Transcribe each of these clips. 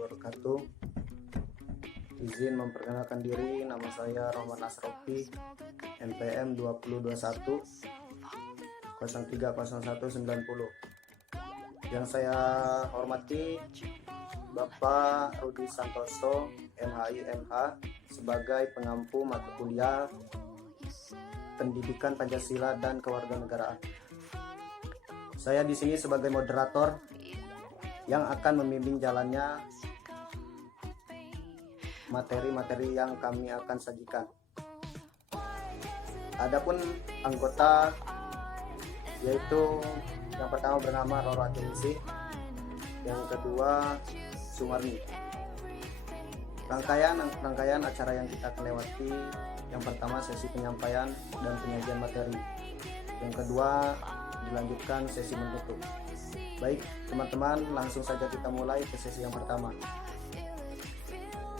wabarakatuh. Izin memperkenalkan diri, nama saya Roman Asrofi, NPM 2021 030190. Yang saya hormati Bapak Rudi Santoso, MHI MH, sebagai pengampu mata kuliah Pendidikan Pancasila dan Kewarganegaraan. Saya di sini sebagai moderator yang akan membimbing jalannya materi-materi yang kami akan sajikan. Adapun anggota yaitu yang pertama bernama Roro Atensi, yang kedua Sumarni. Rangkaian acara yang kita akan lewati, yang pertama sesi penyampaian dan penyajian materi, yang kedua dilanjutkan sesi menutup. Baik teman-teman, langsung saja kita mulai ke sesi yang pertama,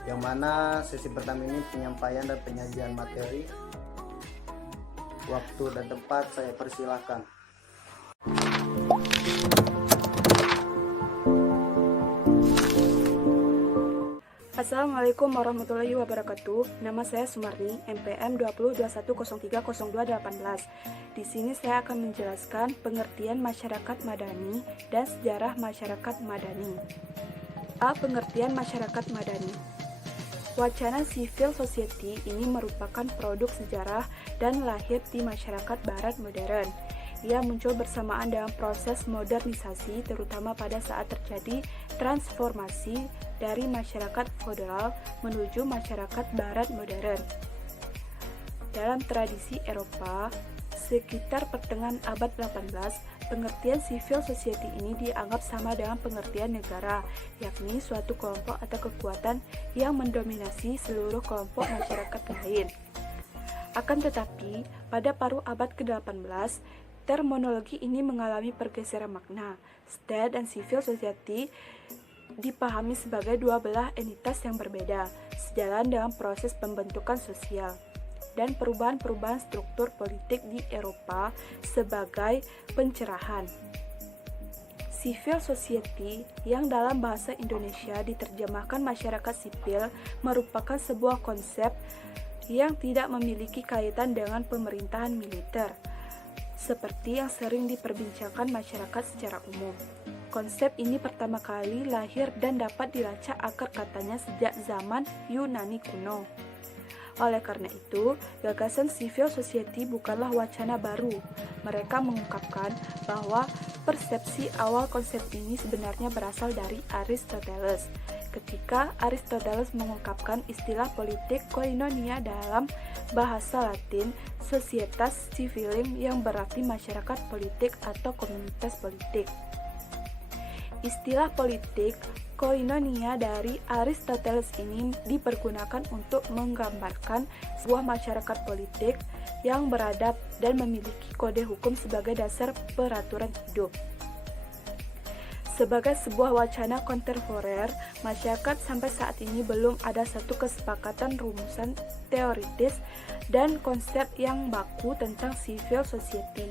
yang mana sesi pertama ini penyampaian dan penyajian materi. Waktu dan tempat saya persilahkan. Assalamualaikum warahmatullahi wabarakatuh. Nama saya Sumarni, NPM 2021030218. Di sini saya akan menjelaskan pengertian masyarakat madani dan sejarah masyarakat madani. A. Pengertian masyarakat madani. Wacana civil society ini merupakan produk sejarah dan lahir di masyarakat barat modern. Ia muncul bersamaan dengan proses modernisasi, terutama pada saat terjadi transformasi dari masyarakat feodal menuju masyarakat barat modern. Dalam tradisi Eropa, sekitar pertengahan abad 18, pengertian civil society ini dianggap sama dengan pengertian negara, yakni suatu kelompok atau kekuatan yang mendominasi seluruh kelompok masyarakat lain. Akan tetapi, pada paruh abad ke-18, terminologi ini mengalami pergeseran makna. State dan civil society dipahami sebagai dua belah entitas yang berbeda, sejalan dengan proses pembentukan sosial dan perubahan-perubahan struktur politik di Eropa sebagai pencerahan. Civil society, yang dalam bahasa Indonesia diterjemahkan masyarakat sipil, merupakan sebuah konsep yang tidak memiliki kaitan dengan pemerintahan militer, seperti yang sering diperbincangkan masyarakat secara umum. Konsep ini pertama kali lahir dan dapat dilacak akar katanya sejak zaman Yunani kuno. Oleh karena itu, gagasan civil society bukanlah wacana baru. Mereka mengungkapkan bahwa persepsi awal konsep ini sebenarnya berasal dari Aristoteles. Ketika Aristoteles mengungkapkan istilah politik koinonia dalam bahasa Latin, societas civilim, yang berarti masyarakat politik atau komunitas politik. Istilah politik koinonia dari Aristoteles ini dipergunakan untuk menggambarkan sebuah masyarakat politik yang beradab dan memiliki kode hukum sebagai dasar peraturan hidup. Sebagai sebuah wacana kontemporer, masyarakat sampai saat ini belum ada satu kesepakatan rumusan teoritis dan konsep yang baku tentang civil society.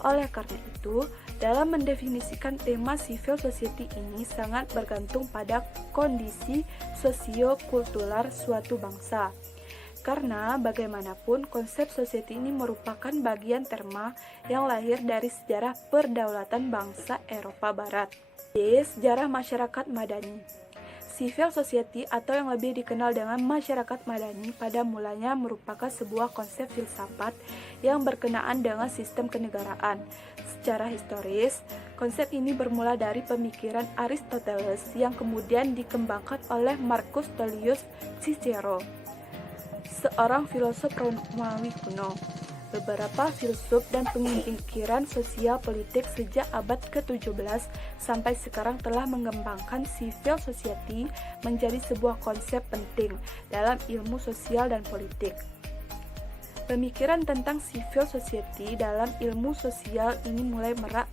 Oleh karena itu, dalam mendefinisikan tema civil society ini sangat bergantung pada kondisi sosio-kultural suatu bangsa. Karena bagaimanapun konsep society ini merupakan bagian terma yang lahir dari sejarah perdaulatan bangsa Eropa Barat. D. Sejarah masyarakat madani. Civil society atau yang lebih dikenal dengan masyarakat madani pada mulanya merupakan sebuah konsep filsafat yang berkenaan dengan sistem kenegaraan. Secara historis, konsep ini bermula dari pemikiran Aristoteles yang kemudian dikembangkan oleh Marcus Tullius Cicero, seorang filosof Romawi kuno. Beberapa filsuf dan pemikiran sosial politik sejak abad ke-17 sampai sekarang telah mengembangkan civil society menjadi sebuah konsep penting dalam ilmu sosial dan politik. Pemikiran tentang civil society dalam ilmu sosial ini mulai merak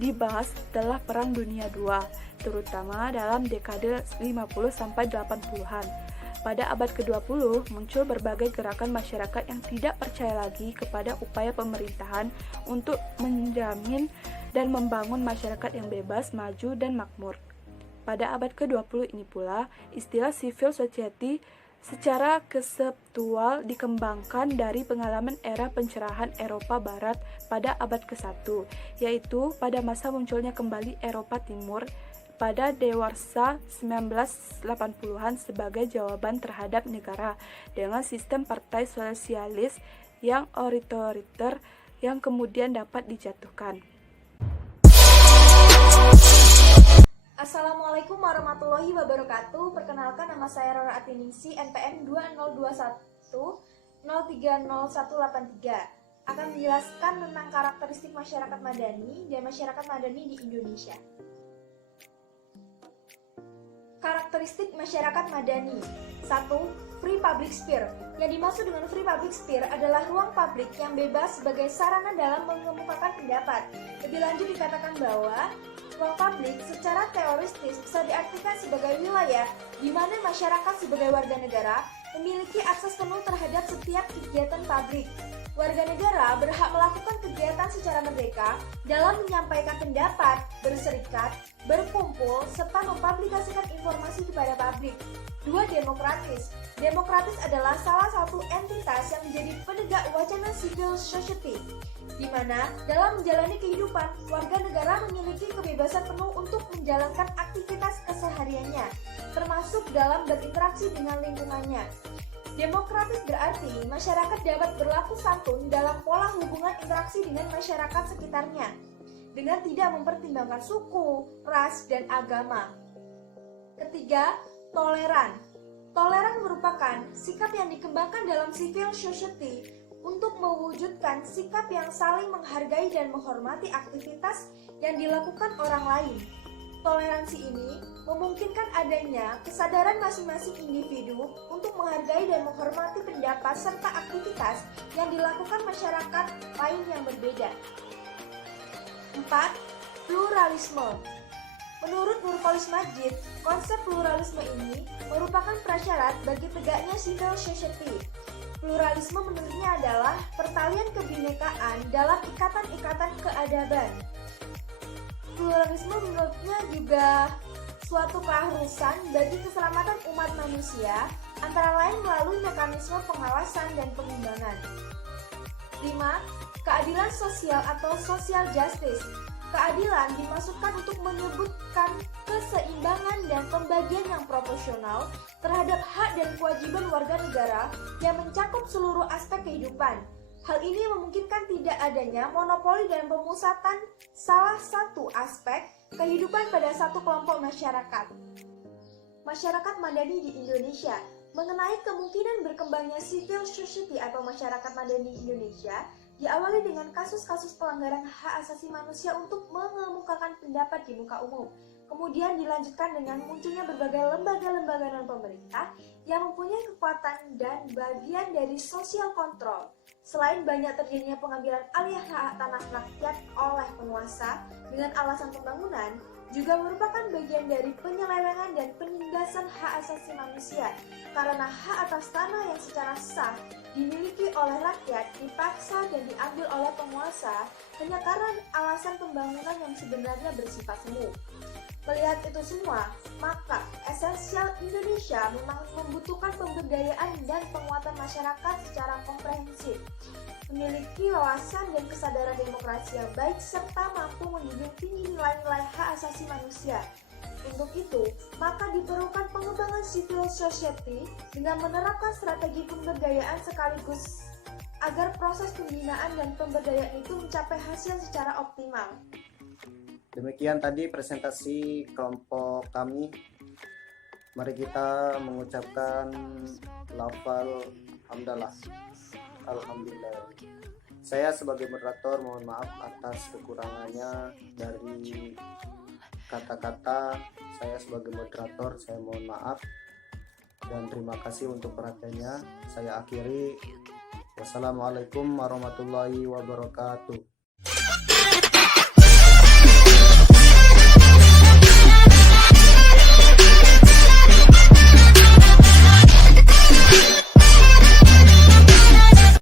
dibahas setelah Perang Dunia II, terutama dalam dekade 50 sampai 80-an. Pada abad ke-20, muncul berbagai gerakan masyarakat yang tidak percaya lagi kepada upaya pemerintahan untuk menjamin dan membangun masyarakat yang bebas, maju, dan makmur. Pada abad ke-20 ini pula, istilah civil society secara konseptual dikembangkan dari pengalaman era pencerahan Eropa Barat pada abad ke-1, yaitu pada masa munculnya kembali Eropa Timur pada dewasa 1980-an sebagai jawaban terhadap negara dengan sistem partai sosialis yang otoriter yang kemudian dapat dijatuhkan. Assalamualaikum warahmatullahi wabarakatuh. Perkenalkan, nama saya Rara Atiningsi, NPM 2021-030183. Akan menjelaskan tentang karakteristik masyarakat madani dan masyarakat madani di Indonesia. Karakteristik masyarakat madani. 1. Free public sphere. Yang dimaksud dengan free public sphere adalah ruang publik yang bebas sebagai sarana dalam mengemukakan pendapat. Lebih lanjut dikatakan bahwa ruang publik secara teoristis bisa diartikan sebagai wilayah di mana masyarakat sebagai warga negara memiliki akses penuh terhadap setiap kegiatan publik. Warga negara berhak melakukan kegiatan secara merdeka dalam menyampaikan pendapat, berserikat, berkumpul, serta mempublikasikan informasi kepada publik. 2. Demokratis. Demokratis adalah salah satu entitas yang menjadi penegak wacana civil society, di mana dalam menjalani kehidupan, warga negara memiliki kebebasan penuh untuk menjalankan aktivitas kesehariannya, termasuk dalam berinteraksi dengan lingkungannya. Demokratis berarti masyarakat dapat berlaku santun dalam pola hubungan interaksi dengan masyarakat sekitarnya, dengan tidak mempertimbangkan suku, ras, dan agama. Ketiga, toleran. Toleran merupakan sikap yang dikembangkan dalam civil society untuk mewujudkan sikap yang saling menghargai dan menghormati aktivitas yang dilakukan orang lain. Toleransi ini memungkinkan adanya kesadaran masing-masing individu untuk menghargai dan menghormati pendapat serta aktivitas yang dilakukan masyarakat lain yang berbeda. 4. Pluralisme. Menurut Nurkolis Majid, konsep pluralisme ini merupakan prasyarat bagi tegaknya civil society. Pluralisme menurutnya adalah pertalian kebinekaan dalam ikatan-ikatan keadaban. Pluralisme menurutnya juga suatu keharusan bagi keselamatan umat manusia, antara lain melalui mekanisme pengawasan dan pengimbangan. 5. Keadilan sosial atau social justice. Keadilan dimaksudkan untuk menyebutkan keseimbangan dan pembagian yang proporsional terhadap hak dan kewajiban warga negara yang mencakup seluruh aspek kehidupan. Hal ini memungkinkan tidak adanya monopoli dan pemusatan salah satu aspek kehidupan pada satu kelompok masyarakat. Masyarakat madani di Indonesia. Mengenai kemungkinan berkembangnya civil society atau masyarakat madani di Indonesia, diawali dengan kasus-kasus pelanggaran hak asasi manusia untuk mengemukakan pendapat di muka umum. Kemudian dilanjutkan dengan munculnya berbagai lembaga-lembaga non-pemerintah yang mempunyai kekuatan dan bagian dari sosial kontrol. Selain banyak terjadinya pengambilan alih hak tanah rakyat oleh penguasa dengan alasan pembangunan, juga merupakan bagian dari penyelewengan dan penindasan hak asasi manusia, karena hak atas tanah yang secara sah dimiliki oleh rakyat dipaksa dan diambil oleh penguasa hanya karena alasan pembangunan yang sebenarnya bersifat semu. Melihat itu semua, maka esensial Indonesia memang membutuhkan pemberdayaan dan penguatan masyarakat secara komprehensif, memiliki wawasan dan kesadaran demokrasi yang baik serta mampu menjunjung tinggi nilai-nilai hak asasi manusia. Untuk itu, maka diperlukan pengembangan civil society dengan menerapkan strategi pemberdayaan sekaligus agar proses pembinaan dan pemberdayaan itu mencapai hasil secara optimal. Demikian tadi presentasi kelompok kami. Mari kita mengucapkan lafal hamdalah. Alhamdulillah. Saya sebagai moderator mohon maaf atas kekurangannya dari kata-kata. Saya sebagai moderator saya mohon maaf dan terima kasih untuk perhatiannya. Saya akhiri. Wassalamualaikum warahmatullahi wabarakatuh.